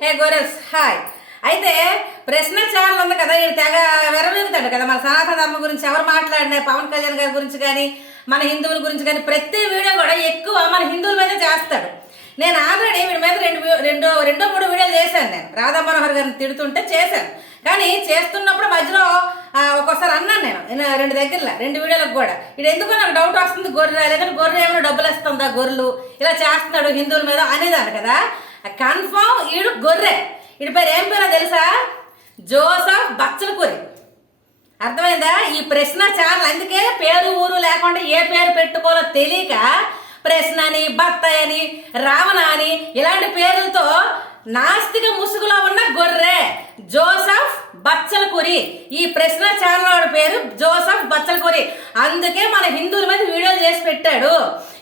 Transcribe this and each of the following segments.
హే గోరస్ hi అయితే ప్రశ్న channel ఉంది కదా ఇది తెగ వెరవేగుతాడు కదా. మన సనాతన ధర్మం గురించి ఎవరు మాట్లాడినా పవన్ కళ్యాణ్ గారి గురించి కానీ మన హిందువుల గురించి కానీ ప్రతి వీడియో కూడా ఎక్కువ మన హిందువుల మీద చేస్తాడు. నేను ఆల్రెడీ వీడి మీద రెండు రెండో రెండో మూడు వీడియోలు చేశాను నేను. రాధా మనోహర్ గారిని తిడుతుంటే చేశాను. కానీ చేస్తున్నప్పుడు మధ్యలో ఒక్కోసారి అన్నాను నేను నేను రెండు దగ్గరలో రెండు వీడియోలకు కూడా. ఇది ఎందుకో నాకు డౌట్ వస్తుంది గొర్రె లేదంటే గొర్రె ఏమైనా డబ్బులు ఇస్తుందా గొర్రెలు? ఇలా చేస్తున్నాడు హిందువుల మీద అనేదాన్ని కదా. కన్ఫామ్ ఈడు గొర్రె. ఈడి పేరు ఏం పేరో తెలుసా? జోసఫ్ బచ్చలపూరి అర్థమైందా? ఈ ప్రశ్న చాలా. అందుకే పేరు ఊరు లేకుండా ఏ పేరు పెట్టుకోవాలో తెలియక ప్రశ్న అని బత్తాయి అని రావణ అని ఇలాంటి పేర్లతో నాస్తిక ముసుగులో ఉన్న గొర్రె జోసఫ్ బచ్చలకూరి. ఈ ప్రశ్న ఛానల్ వాడి పేరు జోసఫ్ బచ్చలకూరి. అందుకే మన హిందువుల మీద వీడియోలు చేసి పెట్టాడు.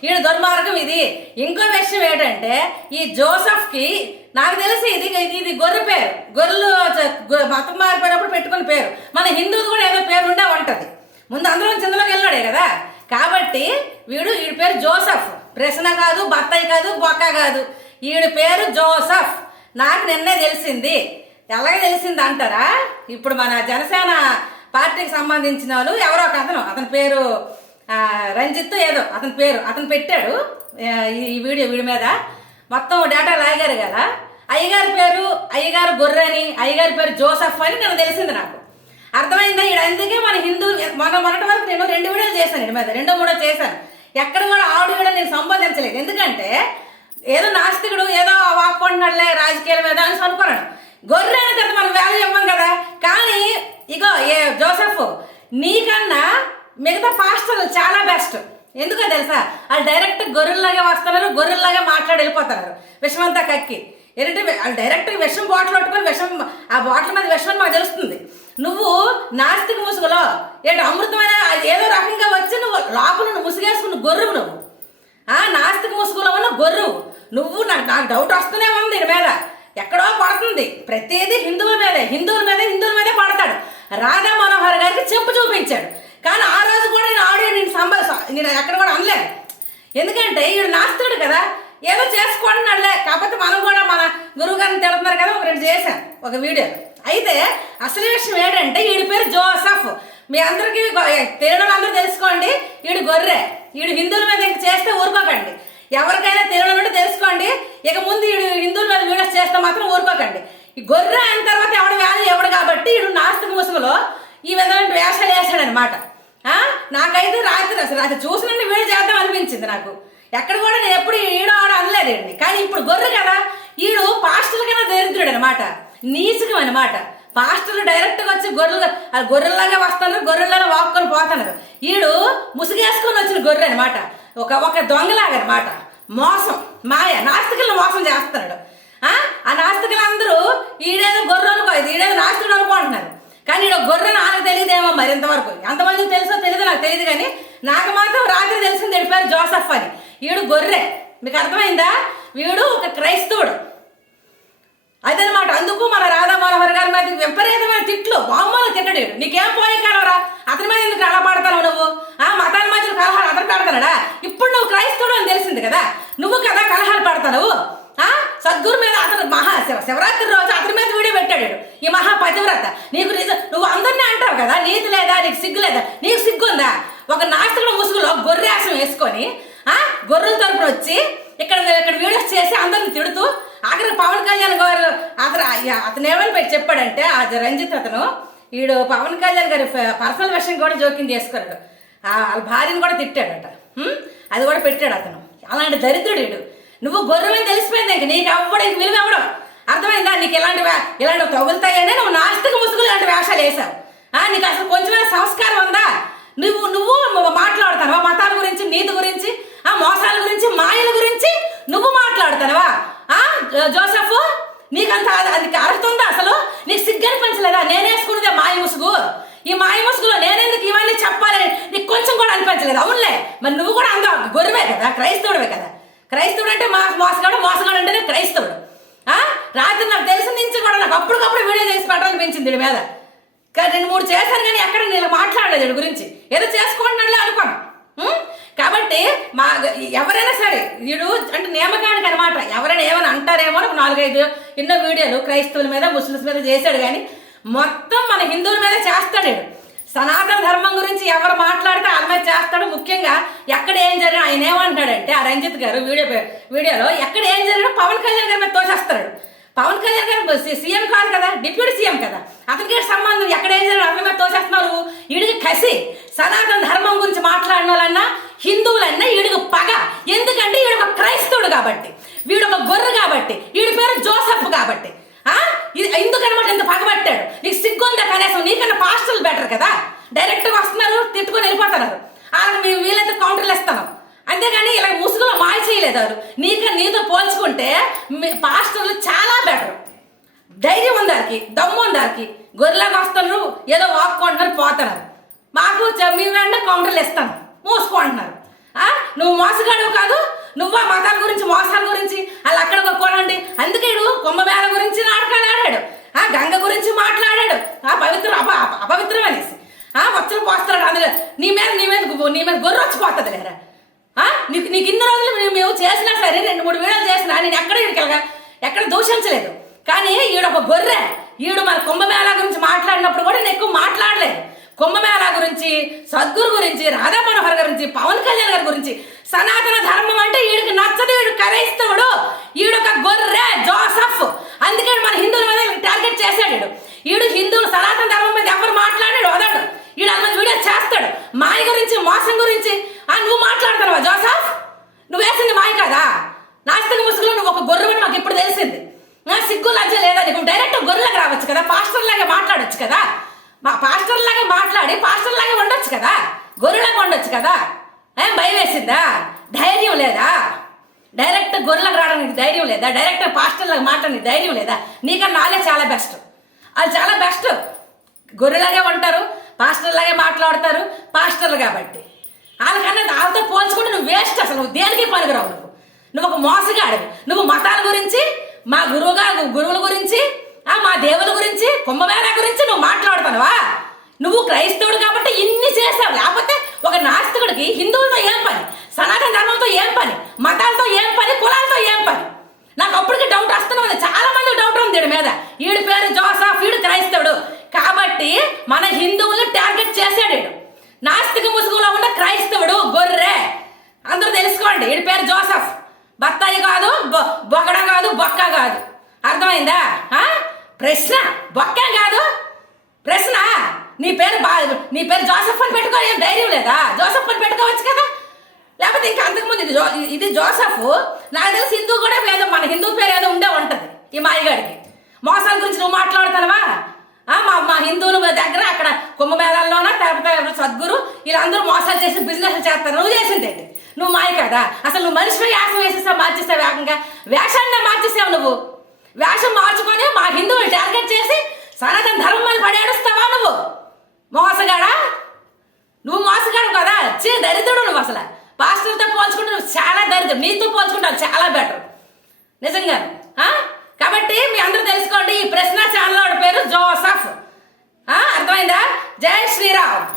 ఈడు దుర్మార్గం ఇది. ఇంకో విషయం ఏంటంటే ఈ జోసఫ్కి నాకు తెలిసి ఇది ఇది గొర్రె పేరు. గొర్రెలు మతం మారిపోయినప్పుడు పెట్టుకున్న పేరు. మన హిందువులు కూడా ఏదో పేరు ఉండే ఉంటది. ముందు అందులో చిందులోకి వెళ్ళాడే కదా? కాబట్టి వీడు వీడి పేరు జోసఫ్. ప్రశ్న కాదు బత్తాయి కాదు బొక్క కాదు. వీడి పేరు జోసఫ్. నాకు నిన్నే తెలిసింది. ఎలాగ తెలిసింది అంటారా? ఇప్పుడు మన జనసేన పార్టీకి సంబంధించిన వాళ్ళు ఎవరో ఒక అతను అతని పేరు రంజిత్ ఏదో అతని పేరు అతను పెట్టాడు ఈ- వీడియో వీడి మీద. మొత్తం డేటా లాగారు కదా. అయ్యగారి పేరు అయ్యగారు గొర్రె అని అయ్యగారి పేరు జోసఫ్ అని నేను తెలిసింది నాకు. అర్థమైందా? ఇక్కడ అందుకే మన హిందూ మొన్న మొన్నటి వరకు నేను రెండు వీడియోలు చేశాను వీడి మీద రెండో మూడో చేశాను. ఎక్కడ కూడా ఆవిడ కూడా నేను సంబోధించలేదు. ఎందుకంటే ఏదో నాస్తికుడు ఏదో వాక్కుంటున్నాడులే రాజకీయాల మీద అని అనుకున్నాను గొర్రె అనేది కదా మనం వాల్యూ ఇవ్వం కదా. కానీ ఇగో ఏ జోసఫ్ నీకన్నా మిగతా పాస్టర్లు చాలా బెస్ట్ ఎందుకో తెలుసా? వాళ్ళు డైరెక్ట్ గొర్రెల్లాగే వస్తున్నారు గొర్రెల్లాగా మాట్లాడి వెళ్ళిపోతున్నారు. విషమంతా కక్కి. ఏంటంటే వాళ్ళు డైరెక్ట్ విషం బాటిల్ పట్టుకొని విషం ఆ బాటిల్ మీద విషం అని మాకు తెలుస్తుంది. నువ్వు నాస్తిక ముసుగులో ఏంటి అమృతమైన ఏదో రకంగా వచ్చి నువ్వు లోపల నువ్వు ముసుగేసుకున్న గొర్రెవు నువ్వు. ఆ నాస్తిక ముసుగులో ఉన్న గొర్రెవు. నువ్వు నాకు నాకు డౌట్ వస్తూనే ఉంది దీని మీద. ఎక్కడో పడుతుంది. ప్రతిదీ హిందువుల మీదే హిందువుల మీదే హిందువుల మీదే పడతాడు. రాధా మనోహర్ గారికి చెప్పు చూపించాడు. కానీ ఆ రోజు కూడా నేను ఆడియో నేను సంబ నేను ఎక్కడ కూడా అనలేదు. ఎందుకంటే ఈడు నాస్తుడు కదా. ఏదో చేసుకోండినాడులే కాకపోతే మనం కూడా మన గురువు గారిని తిడుతున్నారు కదా ఒక రెండు చేశాను ఒక వీడియో. అయితే అసలు విషయం ఏంటంటే వీడి పేరు జోసఫ్. మీ అందరికీ తెలియడం అందరూ తెలుసుకోండి. వీడు గొర్రె. వీడు హిందువుల మీద ఇంక చేస్తే ఊరుకోకండి. ఎవరికైనా తెలియడం తెలుసుకోండి. ఇక ముందు వీడు హిందువుల మీద వీడియోస్ చేస్తే మాత్రం ఊరుకోకండి. ఈ గొర్రె అయిన తర్వాత ఎవడు వ్యాధి ఎవడు కాబట్టి వీడు నాస్తి మూసములో ఈ విధమైన వేషాలు వేసాడనమాట నాకైతే రాత్రి అసలు రాత్రి చూసిన వీడియో చేద్దాం అనిపించింది నాకు. ఎక్కడ కూడా నేను ఎప్పుడు ఈడో ఆడ అనలేదండి. కానీ ఇప్పుడు గొర్రె కదా ఈడు పాస్టల్ కన్నా దరిద్రుడు అనమాట నీచకం అనమాట పాస్టర్లు డైరెక్ట్గా వచ్చి గొర్రెలు ఆ గొర్రెల్లాగా వస్తున్నారు గొర్రెల్లాగా వాక్కొని పోతున్నారు. ఈడు ముసుగేసుకొని వచ్చిన గొర్రె అనమాట ఒక ఒక దొంగలాగా అనమాట మోసం మాయ నాస్తికులను మోసం చేస్తున్నాడు. ఆ? ఆ నాస్తికులందరూ ఈడేదో గొర్రె అనుకోదు ఈడేదో నాస్తికుడు అనుకుంటున్నారు. కానీ ఈడ గొర్రె నాకు తెలియదేమో మరి ఇంతవరకు. ఎంతమందికి తెలుసో తెలియదు నాకు తెలియదు కానీ నాకు మాత్రం రాత్రి తెలిసింది తెలిపారు పేరు జోసఫ్ అని. ఈడు గొర్రె. మీకు అర్థమైందా? వీడు ఒక క్రైస్తవుడు. అదనమాట. అందుకు మన రాధా మనోహర్ గారి మీద విపరీతమైన తిట్లు బామ్మలు తిట్టడు నీకేం పోయే కలవరా? అతని మీద ఎందుకు అలా పడతావు నువ్వు? ఆ మతాల మధ్యలో కలహాలు అతను పెడతాడా? ఇప్పుడు నువ్వు క్రైస్తవుడు అని తెలిసింది కదా. నువ్వు కదా కలహాలు పడతావు? ఆ? సద్గురు మీద అతను మహా శివ శివరాత్రి రోజు అతని మీద వీడియో పెట్టాడు. ఈ మహా పతివ్రత. నీకు నువ్వు అందరినీ అంటావు కదా నీతి లేదా నీకు సిగ్గు లేదా? నీకు సిగ్గు ఉందా ఒక నాస్తికుల ముసుగులో గొర్రె వేసుకొని ఆ గొర్రెల తరపున వచ్చి ఇక్కడ ఇక్కడ వీడియోస్ చేసి అందరిని తిడుతూ ఆఖరికి పవన్ కళ్యాణ్ గారు అతను అతను ఏమని పెట్టి చెప్పాడంటే ఆ రంజిత్ అతను వీడు పవన్ కళ్యాణ్ గారి పర్సనల్ విషయం కూడా జోక్యం చేసుకున్నాడు. ఆ వాళ్ళ భార్యను కూడా తిట్టాడట. అది కూడా పెట్టాడు అతను. అలాంటి దరిద్రుడు వీడు నువ్వు గొర్రెమని తెలిసిపోయింది ఇంక నీకు అవ్వడం ఇంక విలువ ఇవ్వడం అర్థమైందా? నీకు ఇలాంటి ఇలాంటివి తగులుతాయనే నువ్వు నాస్తిక ముసుగులు ఇలాంటి వేషాలు వేసావు ఆ, నీకు అసలు కొంచెమే సంస్కారం ఉందా? నువ్వు నువ్వు మాట్లాడుతావా మతాల గురించి నీతి గురించి ఆ మోసాల గురించి మాయల గురించి నువ్వు మాట్లాడుతావా జోసఫ్ నీకంత అది- అర్హత ఉందా అసలు? నీకు సిగ్గు అనిపించలేదా నేనేసుకున్నదే మాయ ముసుగు. ఈ మాయ ముసుగులో నేనెందుకు ఇవన్నీ చెప్పాలని నీకు కొంచెం కూడా అనిపించలేదు? అవునులే. మరి నువ్వు కూడా అంగా గొర్రెవే కదా? క్రైస్తవుడివే కదా? క్రైస్తవుడు అంటే మా మోసగాడు మోసగాడు అంటేనే క్రైస్తవుడు. ఆ? రాత్రి నాకు తెలిసిన నుంచి కూడా నాకు అప్పటికప్పుడు వీడియో చేసి పెట్టాలనిపించింది వీడి మీద. కానీ రెండు మూడు చేశాను కానీ ఎక్కడ నేను మాట్లాడలేదు వీడి గురించి. ఏదో చేసుకోండి అనుకోను. కాబట్టి మా ఎవరైనా సరే వీడు అంటే నియమకానికి అనమాట ఎవరైనా ఏమైనా అంటారేమో ఒక నాలుగైదు ఎన్నో వీడియోలు క్రైస్తవుల మీద ముస్లిమ్స్ మీద చేశాడు కానీ మొత్తం మన హిందువుల మీద చేస్తాడు సనాతన ధర్మం గురించి ఎవరు మాట్లాడితే వాళ్ళ మీద చేస్తాడు. ముఖ్యంగా ఎక్కడ ఏం జరిగిన ఆయన ఏమంటాడంటే ఆ రంజిత్ గారు వీడియో వీడియోలో ఎక్కడ ఏం జరిగినా పవన్ కళ్యాణ్ గారి మీద తోచేస్తాడు పవన్ కళ్యాణ్ గారు సీఎం కాదు కదా డిప్యూటీ సీఎం కదా. అతనికి సంబంధం? ఎక్కడ ఏం జరిగిన అతని మీద తోచేస్తున్నారు వీడికి కసి సనాతన ధర్మం గురించి మాట్లాడిన వాళ్ళన్నా హిందువులన్నా వీడికి పగ. ఎందుకంటే వీడు ఒక క్రైస్తవుడు కాబట్టి. వీడు ఒక గొర్రె కాబట్టి. వీడి పేరు జోసఫ్ కాబట్టి. ఇది ఎందుకనమాట ఇంత పగబట్టాడు నీకు సిగ్గుందా కనీసం? నీకన్నా పాస్టర్లు బెటర్ కదా. డైరెక్ట్గా వస్తున్నారు తిట్టుకొని వెళ్ళిపోతున్నారు. వాళ్ళకి మేము వీలైతే కౌంటర్లు ఇస్తాను అంతేగాని ఇలా ముసుగులో మాయ చేయలేదు వారు నీక నీతో పోల్చుకుంటే పాస్టర్లు చాలా బెటర్. ధైర్యం ఉంది దమ్ము ఉంది గొర్రెలకు వస్తున్నారు ఏదో వాక్కుంటున్నారు పోతున్నారు. మాకు చ- మేము వెంటనే కౌంటర్లు ఇస్తాను మూసుకుంటున్నారు. అంటున్నారు నువ్వు మోసగాడు కాదు నువ్వు ఆ మతాల గురించి మోసాల గురించి వాళ్ళు అక్కడ కొనుక్కోనండి అందుకే ఇడు కుంభమేళ గురించి నాటకాలు ఆడాడు. ఆ గంగ గురించి మాట్లాడాడు. ఆ పవిత్ర అప అపవిత్రం అనేసి. ఆ వచ్చలు పోస్తాడు అందులో నీ మీద నీ మీద నీ మీద గొర్రె వచ్చిపోతుంది లేరా ఆ? నీకు నీకు ఇన్ని రోజులు మేము- చేసినా సరే రెండు మూడు వీడియోలు చేసినా నేను ఎక్కడ ఇక్కడగా ఎక్కడ దూషించలేదు. కానీ ఈడొక గొర్రె ఈడు మన కుంభమేళ గురించి మాట్లాడినప్పుడు కూడా నేను ఎక్కువ మాట్లాడలేదు. కుంభమేళ గురించి సద్గురు గురించి రాధా మనోహర్ గురించి పవన్ కళ్యాణ్ గారి గురించి సనాతన ధర్మం అంటే వీడికి నచ్చదు ఈడు కరేస్తవుడు ఈడొక గొర్రె జోసఫ్. అందుకే మన హిందువుల మీద టార్గెట్ చేశాడు ఈడు. హిందువులు సనాతన ధర్మం మీద ఎవరు మాట్లాడాడు వదడు ఈడు అన్న వీడియో చేస్తాడు. మాయ గురించి మోసం గురించి ఆ నువ్వు మాట్లాడు జోసఫ్ నువ్వు వేసింది మాయ కదా నాస్తిక ముసుగులో నువ్వు ఒక గొర్రెని మాకు ఇప్పుడు తెలిసింది నా సిగ్గు లజ్జ లేదా నీకు డైరెక్ట్ గొర్రెలకు రావచ్చు కదా పాస్టర్ లాగా మాట్లాడొచ్చు కదా మా పాస్టర్ లాగా మాట్లాడి పాస్టర్ లాగా ఉండొచ్చు కదా గొర్రెలాగా ఉండొచ్చు కదా? ఏం భయం వేసిందా ధైర్యం లేదా? డైరెక్ట్ గొర్రెలకు రావడానికి ధైర్యం లేదా? డైరెక్ట్ పాస్టర్ లాగా మాట్లాడడానికి ధైర్యం లేదా? నీకన్నా నాలే చాలా బెస్ట్ అది చాలా బెస్ట్ గొర్రెలాగే ఉంటారు పాస్టర్లాగే మాట్లాడతారు పాస్టర్లు కాబట్టి. వాళ్ళకన్నా వాళ్ళతో పోల్చుకుంటే నువ్వు వేస్ట్ అసలు. నువ్వు దేనికి పనికిరావు నువ్వు? నువ్వు ఒక మోసగాడు నువ్వు మతాల గురించి మా గురువుగా గురువుల గురించి ఆ మా దేవుల గురించి కుంభమేళ గురించి నువ్వు మాట్లాడుతున్నావా? నువ్వు క్రైస్తవుడు కాబట్టి ఇన్ని చేసావు లేకపోతే ఒక నాస్తికుడికి హిందువులతో ఏం పని? సనాతన ధర్మంతో ఏం పని? మతాలతో ఏం పని? కులాలతో ఏం పని? నాకు అప్పటికి డౌట్ వస్తున్నది. చాలా మంది డౌట్ ఉంది వీడి మీద. వీడి పేరు జోసఫ్ వీడు క్రైస్తవుడు. కాబట్టి మన హిందువులు టార్గెట్ చేశాడు నాస్తిక ముసుగులో ఉన్న క్రైస్తవుడు గొర్రె. అందరూ తెలుసుకోండి వీడి పేరు జోసఫ్. బత్తాయి కాదు బొ- బొగడ కాదు బొక్క కాదు. అర్థమైందా? ఆ? ప్రశ్న బొక్క కాదు. ప్రశ్న? నీ పేరు బా నీ పేరు జోసఫ్ అని పెట్టుకో ఏం ధైర్యం లేదా? జోసఫ్ అని పెట్టుకోవచ్చు కదా? లేకపోతే ఇంకా అంతకుముందు ఇది జో- ఇది జోసఫ్. నాకు తెలిసి హిందూ కూడా ఏదో మన హిందూ పేరు ఏదో ఉండే ఉంటుంది ఈ మాయగాడికి. మోసాల గురించి నువ్వు మాట్లాడతావా? మా మా హిందువుల దగ్గర అక్కడ కుంభమేళాల్లోన లేకపోతే సద్గురు వీళ్ళందరూ మోసాలు చేసి బిజినెస్లు చేస్తారు. నువ్వు చేసిందేంటి నువ్వు మాయ కదా? అసలు నువ్వు మనిషిపై యాసం వేసేస్తావు మార్చేస్తావు వేగంగా? వేషాన్ని మార్చేసావు నువ్వు. వేషం మార్చుకొని మా హిందువులు టార్గెట్ చేసి సనాతన ధర్మం మీద పడేడుస్తావా నువ్వు? మోసగాడా? నువ్వు మోసగాడు కదా? చే దరిద్రుడు నువ్వు అసలు. పాస్టర్తో పోల్చుకుంటే నువ్వు చాలా దరిద్రం నీతో పోల్చుకుంటావు చాలా బెటర్ నిజంగా కాబట్టి మీ అందరూ తెలుసుకోండి ఈ ప్రశ్న ఛానల్ వాడి పేరు జోసఫ్. అర్థమైందా? జై శ్రీరామ్.